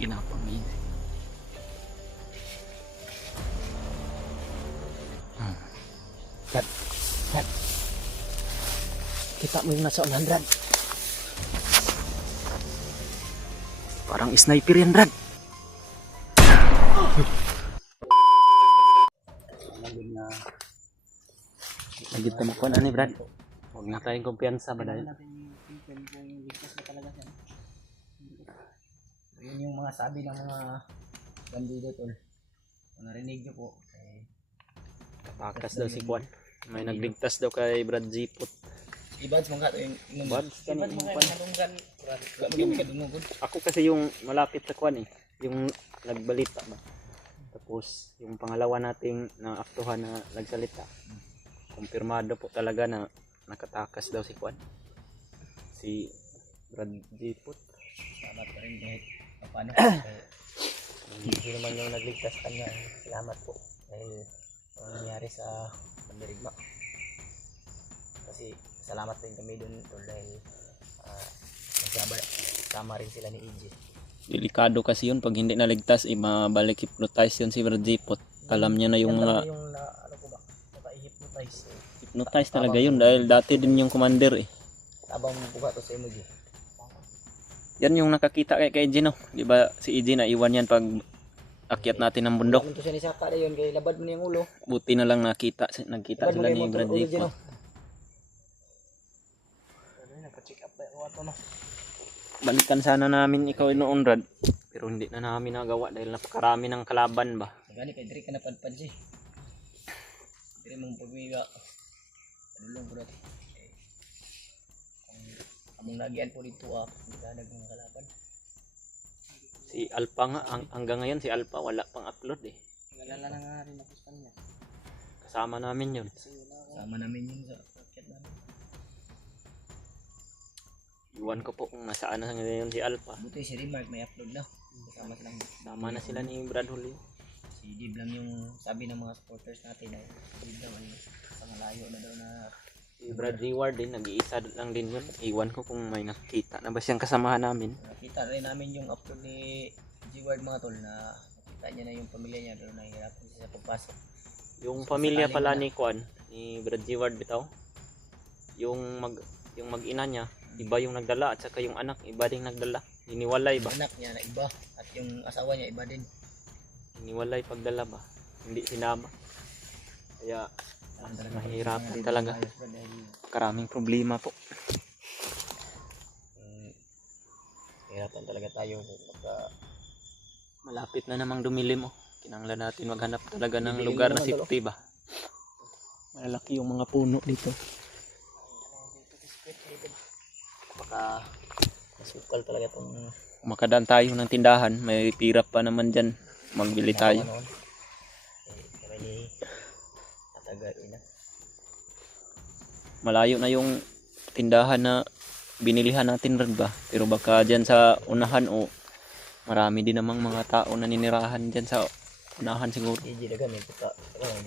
ginapang niya. Brad, Brad. Kita mo yung nasa 100. Parang sniper yan, Brad. Lagi temukan ani, Brad. Huwag na tayong kumpiyansa ba dahil? Yun yung mga sabi ng mga bandido tol. Kung narinig nyo po, Takas daw si Juan. May nagligtas daw kay Brad Zipot. ibads mo nga yung Bads ka ni Iban. Ako kasi yung malapit sa Juan eh. Yung nagbalita ba. Tapos yung pangalawa nating naaktuhan na nagsalita. Kumpirmado po talaga na nakatakas daw si Juan. Si Brad Zipot. Salamat pa rin kahit paano. Hindi naman yung nagligtas kanya. Salamat po. Dahil ang nangyari sa pandirigma. Kasi salamat rin kami dun tol dahil sama rin sila ni EJ. Delikado kasi yun pag hindi naligtas mabalik hypnotize yun si Brad Zipot. Alam niya na yung mga Yung ano ko ba? Naka-hypnotize. hypnotize talaga yun dahil dati din yung commander eh. Tabang buka to sa emoji. Yan yung nakakita kay EJ no. Di ba si EJ na iwan yan pag akyat natin ng bundok. Kung siya ni Saka na yun, kaya labad mo na yung ulo. Buti na lang nagkita sila ni Brad Zipot. Naka-check up tayo ato no. Balikan sana namin ikaw noon, Brad. Pero hindi na namin nagawa dahil napakarami ng kalaban ba. Gani kay diri ka napadpad si. Diri mong pagwiga. Ano lang bro. Among nagyan po dito nagdanag ng kalaban. Si Alpha nga, hanggang ngayon si Alpha wala pang upload eh. Kilala na nga rin ako sa kanya. Kasama namin yun. Sama namin yun sa racket namin. Iwan ko po kung nasaan na ngayon si Alpha. Buti si Remark may upload na. Kasama silang. Sama na sila ni Brad Julio. Si Dib lang yung sabi ng mga supporters natin ay Dib lang sa malayo na daw na. Si Brad Reward din, nag-iisa lang din yun. Iwan ko kung may nakita na ba siyang kasamahan namin. Nakita rin namin yung upload ni G-Ward mga tol na nakita niya na yung pamilya niya pero nahihirapan siya sa pagpasok. Yung pamilya pala ni Juan, ni Brad Reward bitaw. Yung mag-ina niya, iba yung nagdala at saka yung anak, iba din nagdala. Hiniwalay ba? Yung anak niya na iba at yung asawa niya iba din. Hiniwalay pagdala ba? Hindi sinama. Kaya mahirapan talaga. Karaming problema po. Hirapan talaga tayo pagka Malapit na namang dumilim oh. Kinanglan natin maghanap talaga ng lugar na safety ba. Malalaki yung mga puno dito. baka masukal talaga itong Makadaan tayo ng tindahan, may pirap pa naman dyan. Magbili tayo. kami ni Ataga ina. Malayo na yung tindahan na binilihan natin rin ba. Pero baka dyan sa unahan o marami din namang mga tao na ninirahan dyan sa unahan siguro. EJ na kami puta.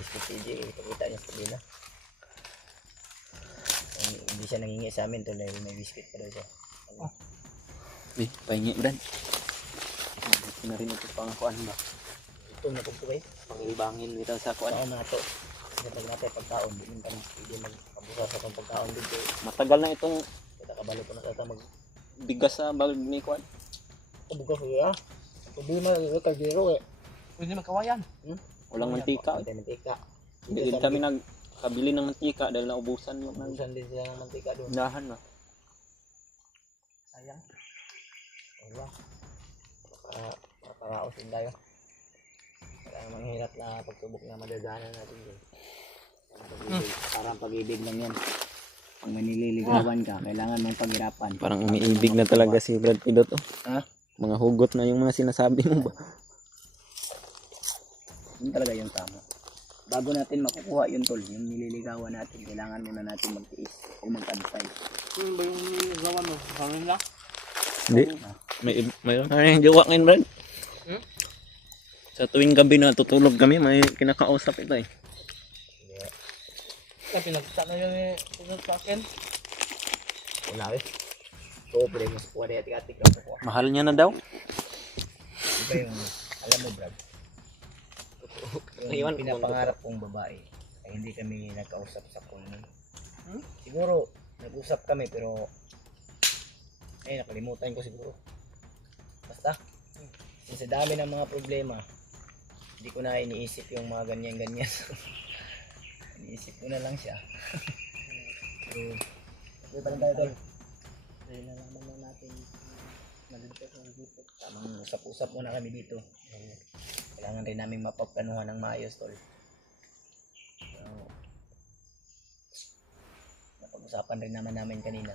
Biscuit si EJ ipakita niya sa kanila. Hindi siya nangingi sa amin dahil may biscuit pa daw siya. Pahingi Brad. Ito na rin ito pang kuan ba. Ito na pagpukay. Pangilbangin dito sa kuan. Taon na ito. Kasi pag natin pagkaon, hindi man hindi magpabusa sa itong pagkaon dito. Matagal na itong Kita kabalo po na sa mag bigas sa bag ni kuan. bukas ya. Problema yung kaldero eh. Pwede magkawayan. Walang mantika. Hindi mantika. Hindi din kami nagkabili ng mantika dahil naubusan yung Ubusan din sila ng mantika doon. tindahan ba. Sayang. Wala. Makaraos din tayo. Kaya manghirap na pagtubok na madadaanan natin doon. Parang pag-ibig lang yan. Pag manililigawan ka, kailangan mong paghirapan. Parang umiibig na talaga si Brad Pidot oh. Ha? Mga hugot na yung mga sinasabi mo ba. Yun talaga yung tama. Bago natin makukuha yun tol, yung nililigawan natin, kailangan muna natin magtiis o mag-antay. Ano ba yung nililigawan mo? Hangin lang? Hindi. Mayroon na yung jowa ngayon Brad. Sa tuwing gabi na tutulog kami, may kinakausap ito eh. Kaya pinagsa na yun eh. Pinag sa akin. Wala eh. So, pwede mo kuha na atik-atik lang kukuha. Mahal niya na daw. ba yung, alam mo Brad, Iwan yung ko pinapangarap kong babae ay hindi kami nagkausap sa call nun. Siguro, nag-usap kami pero nakalimutan ko siguro. Basta, sa dami ng mga problema, hindi ko na iniisip yung mga ganyan-ganyan. Iniisip ko na lang siya. So, okay pa rin tayo tol. Ayun na naman na natin maligtas ng dito. Tamang usap-usap muna kami dito. Kailangan rin namin mapagplanuhan ng maayos tol. So, napag-usapan rin naman namin kanina.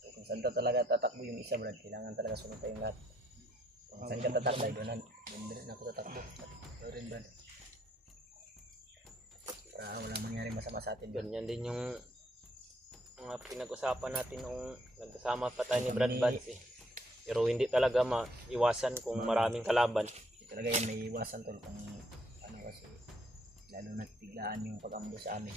So, kung saan talaga tatakbo yung isa Brad, kailangan talaga sunod tayong lahat. Kung saan ka tatakbo, doon rin ako tatakbo. So rin Brad. Para walang mangyari masama sa atin. Ganyan din yung mga pinag-usapan natin nung nagkasama pa tayo ni Brad Buds eh. Pero hindi talaga maiwasan kung maraming kalaban. Talaga yan may iwasan tol kung ano kasi lalo nagtiglaan yung pag-ambo sa amin.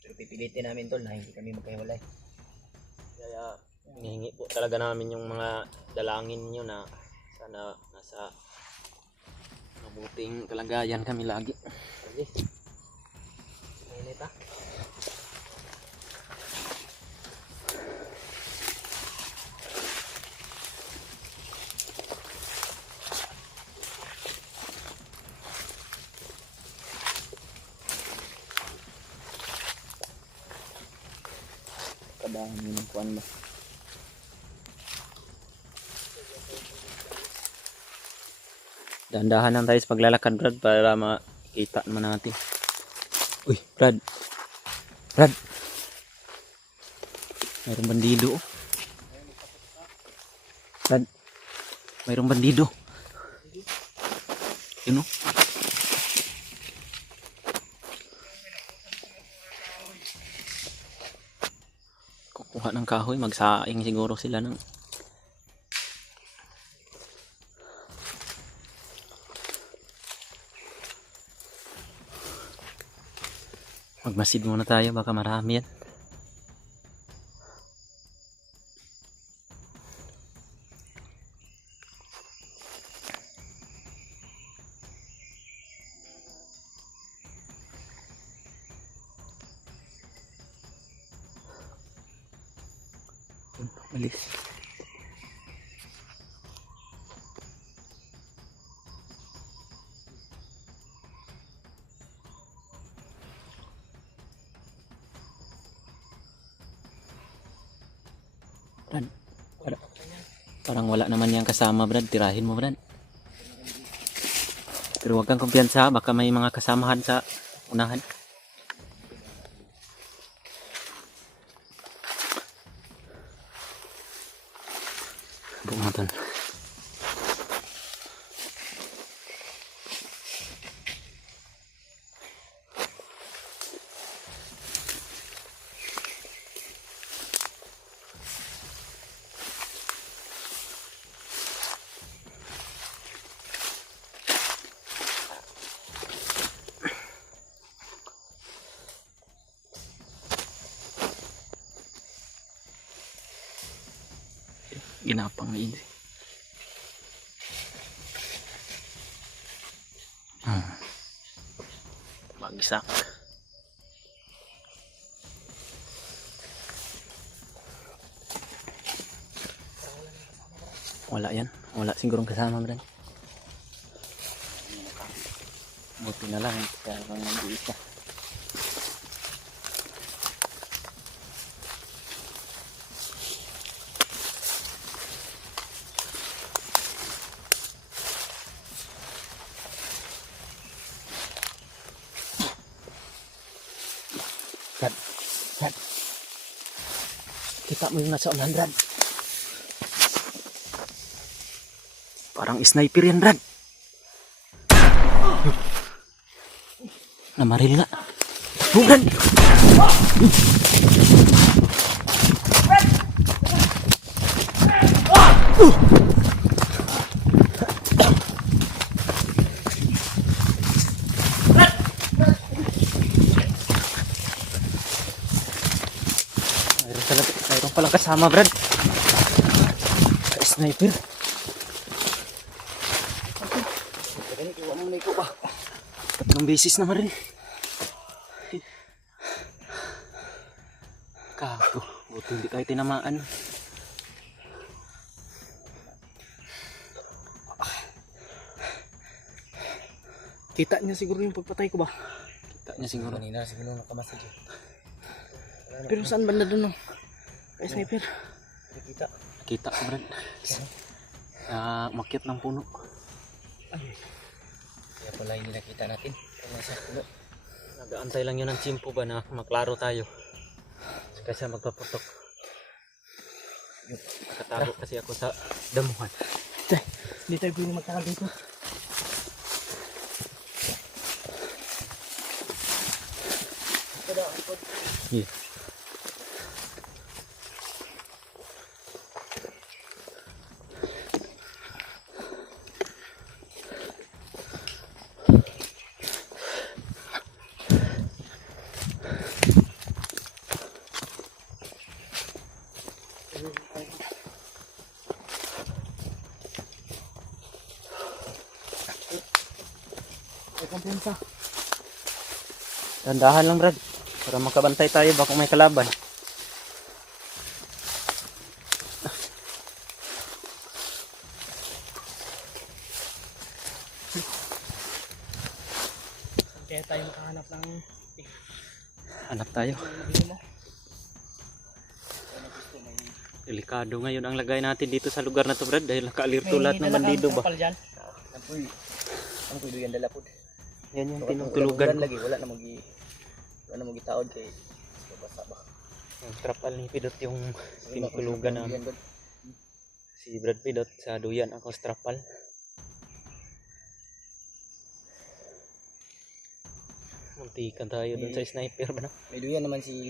Pero pipilitin namin tol na hindi kami magkahiwalay. Kaya hinihingi po talaga namin yung mga dalangin nyo na sana nasa mabuting kalagayan kami lagi. Sige. Mainit ah. Kadahan yun ng kuwan ba? Dahan-dahan lang tayo sa paglalakad Brad para makita naman natin. Uy Brad. Brad. Mayroong bandido oh. Brad. Mayroong bandido. Yun oh. Kukuha ng kahoy, magsaing siguro sila ng magmasid muna tayo, baka marami yan. Alis. Brad, parang wala naman yang kasama Brad, tirahin mo Brad. Pero huwag kang kumpiyansa, baka may mga kasamahan sa unahan. Bumatan. Ginapang na ini. Bagsak. Wala yan. Wala sigurong kasama Brad. Buti na lang. Kaya lang nag-iisa. Brad. Kita mo yung nasa unahan, Brad. Parang sniper yan, Brad. Namaril nga. Oh, Brad. Mayroon palang kasama, Brad. Sniper. Gani, kiwa mo na ikaw ba? Tatlong beses naman rin. Kago, buti hindi kayo tinamaan. Kita niya siguro yung pagpatay ko ba? Kita niya siguro. Kanina, siguro nakamasage. Pero saan banda dun no? Kay sniper. Nakita. Kita ko Brad. Makyat ng puno. Kaya pala hindi nakita natin. Kaya sa puno. Nag-aantay lang yun ng chimpo ba na maklaro tayo. Kaysa magpaputok. Nakatago kasi ako sa damuhan. Hindi tayo pwede magtakal dito. Yeah. Ay kumpiyansa. Dandahan lang Brad. Para makabantay tayo ba kung may kalaban. Kaya tayo makahanap ng Hanap tayo. nabili mo. Delikado ngayon ang lagay natin dito sa lugar na to Brad. Dahil naka-alerto lahat ng bandido ba. Ang kuy yan dala po. Yan yung Tinutulugan tinutulugan ko. lagi, wala na magitaod kay basa ba. Yung trapal ni Pidot yung tinutulugan namin. Si Brad Pidot sa duyan ako sa trapal. Muntikan tayo dun sa sniper ba na? May duyan naman si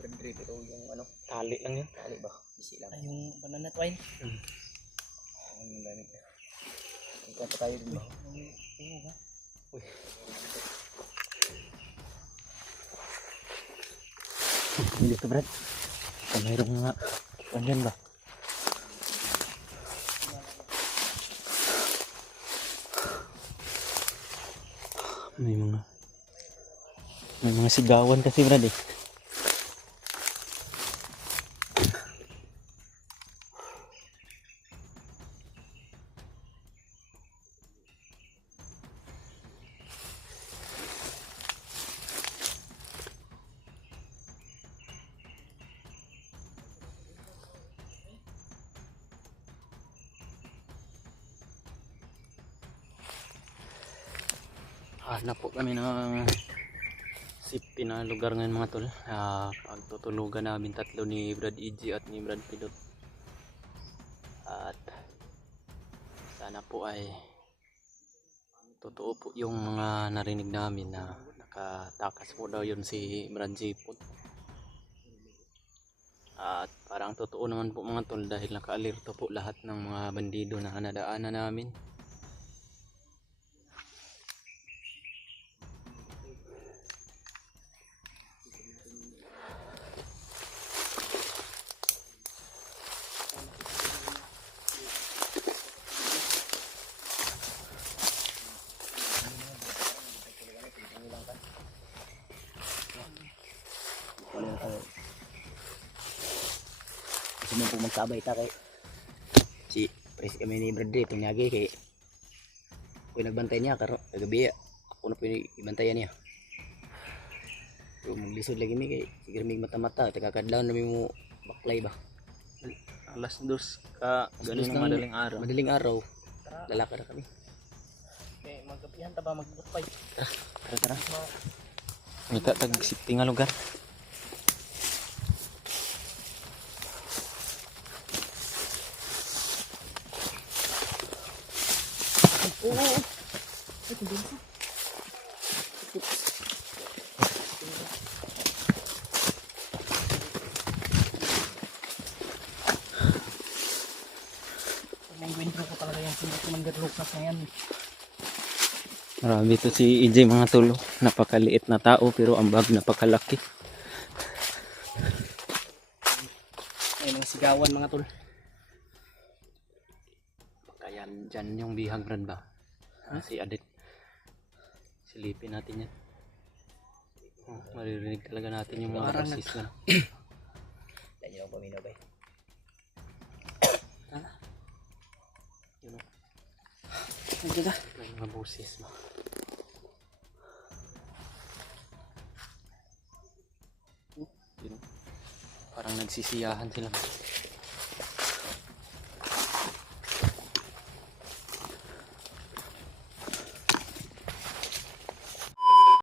Fredry pero yung ano, Tali lang yun. tali ba? Bisi lang. Ay yung banana twine. Ang gamit. Ikaw pa tayo din ba? Dito Brad. Mayroong mga andyan ba? May mga sigawan kasi Brad eh. Hanap po kami ng safety na lugar ngayon mga tol. Pagtutulugan namin tatlo ni Brad EG at ni Brad Pidot. At sana po ay totoo po yung mga narinig namin na nakatakas po daw yun si Brad J-Pod. At parang totoo naman po mga tol dahil naka-alerto po lahat ng mga bandido na nadaanan namin. Gusto mo po magsabay ta kay si Pres kami ni Bradley tunyagi kay ako nagbantay niya kagabi ako na po ibantayan niya. Pero maglisod lagi mi kay siguro mig mata-mata tagakadlaw na mi mo baklay ba. Alas 2 ka ganing madaling araw. Madaling araw. Lalakad na kami. Okay, magkapihan ta ba magbukpay? Tara. Mita tag safety nga lugar. Oo. Ay kumpiyansa. May winter ko talaga yung Commander Lucas na yan. Marami to si EJ mga tulo. Napakaliit na tao pero ang bag napakalaki. Ay mga sigawan mga tol. Kaya dyan yung bihag Brad ba? Si Adit. Silipin natin yan. Oh, maririnig talaga natin yung mga Parang boses na. Dahil nyo lang paminaw ba? Yun o. Nandiyan na. May mga boses mo. Yun. Parang nagsisiyahan sila.